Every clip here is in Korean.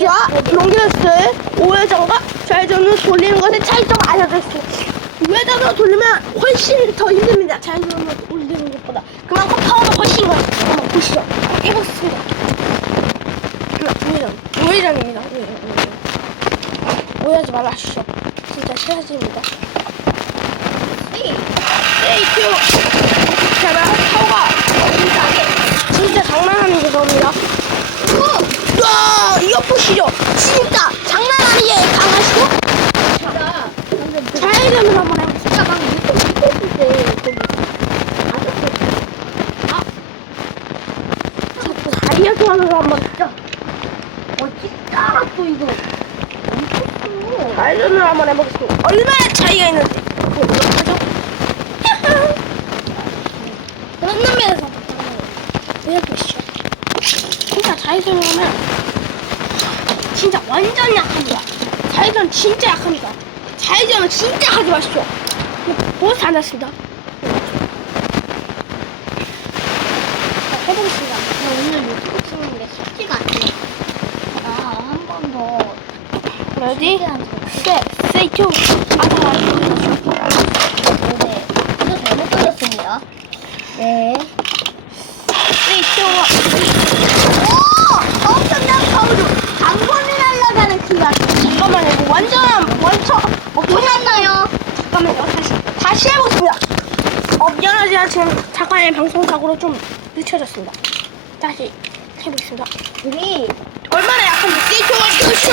기와 농기로스의 우회전과 좌회전을 돌리는 것의 차이점 알려드릴게요. 우회전으로 돌리면 훨씬 더 힘듭니다. 좌회전으로 돌리는 것보다. 그만큼 파워가 훨씬 커요. 한번 보시죠. 해보겠습니다. 우회전. 우회전입니다. 우회전. 오해하지 말아주시오. 진짜 싫어집니다. 3, 2, 1. 좌회전을 한번. 진짜 막 밑에 있을 때 아저씨 다리에 소환을 한번 진짜 어 진짜 또 이거 엄청 좌회전을 한번 해보겠습니다. 얼마나 차이가 보도록 하죠. 그런 면에서 보여보시죠. 진짜 좌회전을 하면 진짜 완전 약합니다. 좌회전 진짜 약합니다. 좌회전은 진짜 하지 마십시오. 보스 안 났습니다. 자, 해보겠습니다. 나 오늘 유튜브 찍는 게 쉽지가 않네 나한 번 더 레디? 신기한 세, 세이큐. 아까 네 이거 잘못 걸렸습니다 네 세이큐. 오! 엄청난 파워로 장관이 날아가는 키가 잠깐만요. 완전한 원처. 어, 보셨나요? 잠깐만요. 다시 다시 해보겠습니다. 어, 미안하지만 지금 잠깐의 방송 사고로 좀 늦춰졌습니다. 다시 해보겠습니다. 우리 얼마나 약한지 세이큐가 그렇죠.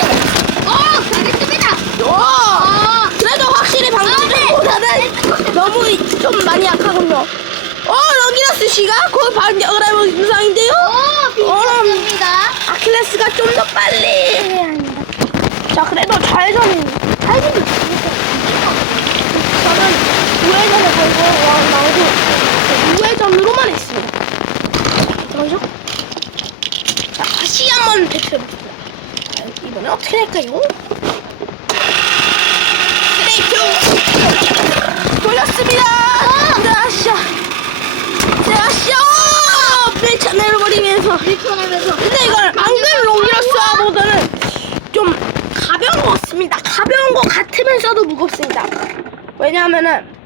어! 잘했습니다! 와. 그래도 확실히 방금 전보다는 너무 좀 많이 약하군요. 어, 런기너스 씨가 거의 반격을 유상인데요. 오! 비겼습니다 아킬레스가 좀 더 빨리 해야 합니다. 자, 그래도 좌회전 이 좌회전이 저는 우회전을 걸고 와 나오고 우회전으로만 했습니다. 잠깐만요. 자, 다시 한번 테스트해보겠습니다. 자, 이번엔 어떻게 될까요? 브레이크! 돌렸습니다! 자샤! 자샤! 밀쳐 내려버리면서 밀쳐내면서 근데 이건 방금 롱기러스보다는 좀 같습니다. 가벼운 것 같으면서도 무겁습니다. 왜냐하면은